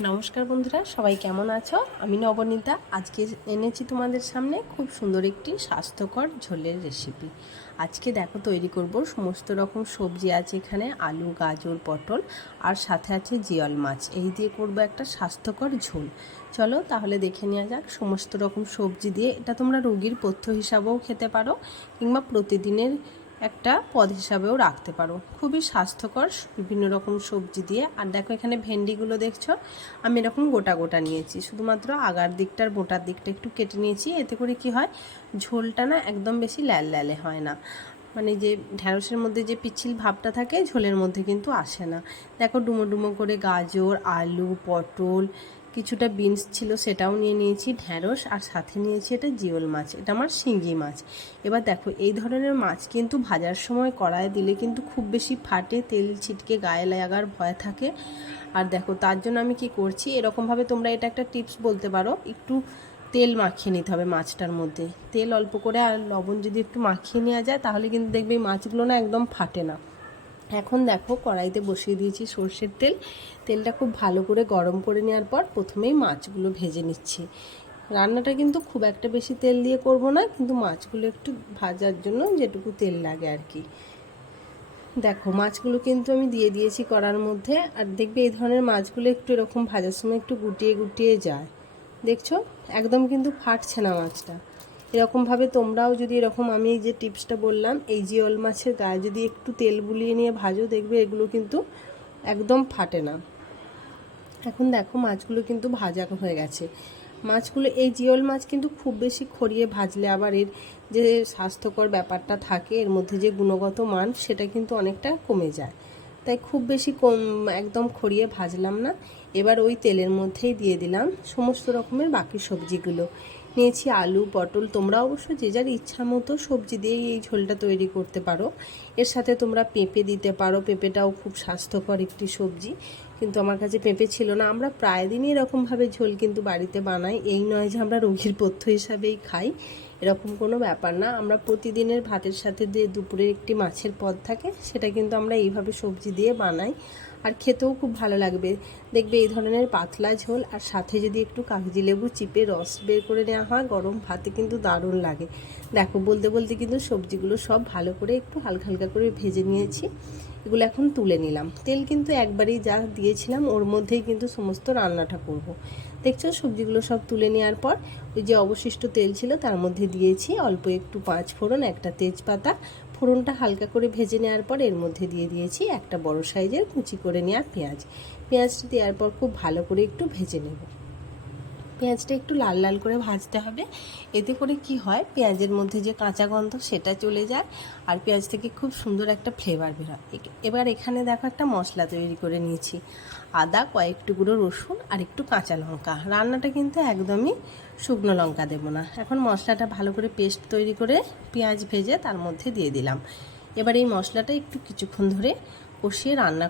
নমস্কার বন্ধুরা, সবাই কেমন আছো? আমি নবনীতা। আজকে এনেছি তোমাদের সামনে খুব সুন্দর একটি স্বাস্থ্যকর ঝোলের রেসিপি। আজকে দেখো তৈরি করব সমস্ত রকম সবজি আছে এখানে, আলু, গাজর, পটল আর সাথে আছে জিওল মাছ। এই দিয়ে করব একটা স্বাস্থ্যকর ঝোল। চলো তাহলে দেখে নেওয়া যাক। সমস্ত রকম সবজি দিয়ে এটা তোমরা রোগীর পথ্য হিসাবেও খেতে পারো কিংবা প্রতিদিনের একটা পদ হিসাবেও রাখতে পারো। খুবই স্বাস্থ্যকর বিভিন্ন রকম সবজি দিয়ে। আর দেখো এখানে ভেন্ডিগুলো দেখছো, আমি এরকম গোটা গোটা নিয়েছি, শুধুমাত্র আগার দিকটার বোটার দিকটা একটু কেটে নিয়েছি। এতে করে কি হয়, ঝোলটা না একদম বেশি ল্যালে হয় না, মানে যে ঢ্যাঁড়সের মধ্যে যে পিচ্ছিল ভাবটা থাকে ঝোলের মধ্যে কিন্তু আসে না। দেখো ডুমো ডুমো করে গাজর, আলু, পটল, কিছুটা বিনস ছিল সেটাও নিয়ে নিয়েছি, ঢ্যাঁড়স, আর সাথে নিয়েছি এটা জিওল মাছ, এটা আমার শিঙ্গি মাছ। এবার দেখো এই ধরনের মাছ কিন্তু ভাজার সময় কড়াইয়ে দিলে কিন্তু খুব বেশি ফাটে, তেল ছিটকে গায়ে লাগার ভয় থাকে। আর দেখো তার জন্য আমি কি করছি, এরকমভাবে তোমরা এটা একটা টিপস বলতে পারো, একটু তেল মাখিয়ে নিতে হবে মাছটার মধ্যে। তেল অল্প করে আর লবণ যদি একটু মাখিয়ে নেওয়া যায় তাহলে কিন্তু দেখবে এই মাছগুলো না একদম ফাটে না। এখন দেখো কড়াইতে বসিয়ে দিয়েছি সর্ষের তেল। তেলটা খুব ভালো করে গরম করে নেওয়ার পর প্রথমেই মাছগুলো ভেজে নিচ্ছি। রান্নাটা কিন্তু খুব একটা বেশি তেল দিয়ে করব না, কিন্তু মাছগুলো একটু ভাজার জন্য যেটুকু তেল লাগে আর কি। দেখো মাছগুলো কিন্তু আমি দিয়ে দিয়েছি কড়ার মধ্যে। আর দেখবে এই ধরনের মাছগুলো একটু এরকম ভাজার সময় একটু গুটিয়ে গুটিয়ে যায়, দেখছো একদম কিন্তু ফাটছে না মাছটা। এরকমভাবে তোমরাও যদি এরকম আমি এই যে টিপসটা বললাম, এই জিওল মাছের গায়ে যদি একটু তেল বুলিয়ে নিয়ে ভাজো, দেখবে এগুলো কিন্তু একদম ফাটে না। এখন দেখো মাছগুলো কিন্তু ভাজা হয়ে গেছে। মাছগুলো, এই জিওল মাছ কিন্তু খুব বেশি খড়িয়ে ভাজলে আবার এর যে স্বাস্থ্যকর ব্যাপারটা থাকে, এর মধ্যে যে গুণগত মান, সেটা কিন্তু অনেকটা কমে যায়। তাই খুব বেশি একদম খড়িয়ে ভাজলাম না। এবার ওই তেলের মধ্যেই দিয়ে দিলাম সমস্ত রকমের বাকি সবজিগুলো। নিয়েছি আলু, পটল, তোমরা অবশ্য যে যার ইচ্ছা মতো সবজি দিয়ে এই ঝোলটা তৈরি করতে পারো। এর সাথে তোমরা পেঁপে দিতে পারো, পেঁপেটাও খুব স্বাস্থ্যকর একটি সবজি, কিন্তু আমার কাছে পেঁপে ছিল না। আমরা প্রায় দিনই এরকমভাবে ঝোল কিন্তু বাড়িতে বানাই, এই নয় যে আমরা রোগীর পথ্য হিসাবেই খাই, এরকম কোনো ব্যাপার না। আমরা প্রতিদিনের ভাতের সাথে যে দুপুরের একটি মাছের পদ থাকে, সেটা কিন্তু আমরা এইভাবে সবজি দিয়ে বানাই, আর খেতেও খুব ভালো লাগবে। দেখবে এই ধরনের পাতলা ঝোল আর সাথে যদি একটু কাগজি লেবু চিপে রস বের করে নেওয়া হয়, গরম ভাতে কিন্তু দারুণ লাগে। দেখো বলতে বলতে কিন্তু সবজিগুলো সব ভালো করে একটু হালকা হালকা করে ভেজে নিয়েছি। এগুলো এখন তুলে নিলাম। তেল কিন্তু একবারেই যা দিয়েছিলাম ওর মধ্যেই কিন্তু সমস্ত রান্নাটা করব। দেখছো সবজিগুলো সব তুলে নেওয়ার পর ওই যে অবশিষ্ট তেল ছিল তার মধ্যে দিয়েছি অল্প একটু পাঁচ ফোড়ন, একটা তেজপাতা। ফোড়নটা হালকা করে ভেজে নেওয়ার পর এর মধ্যে দিয়ে দিয়েছি একটা বড় সাইজের কুচি করে নেওয়া পেঁয়াজ। পেঁয়াজটা দেওয়ার পর খুব ভালো করে একটু ভেজে নেব। পেঁয়াজটা একটু লাল লাল করে ভাজতে হবে। এতে করে কি হয়, পেঁয়াজের মধ্যে যে কাঁচা গন্ধ সেটা চলে যায়, আর পেঁয়াজ থেকে খুব সুন্দর একটা ফ্লেভার বের হয়। এবার এখানে দেখো একটা মশলা তৈরি করে নিয়েছি। আদা, কয়েক টুকরো রসুন আর একটু কাঁচা লঙ্কা। রান্নাটা কিন্তু একদমই শুকনো লঙ্কা দেবো না। এখন মশলাটা ভালো করে পেস্ট তৈরি করে পেঁয়াজ ভেজে তার মধ্যে দিয়ে দিলাম। এবার এই মশলাটা একটু কিছুক্ষণ ধরে কষিয়ে রান্না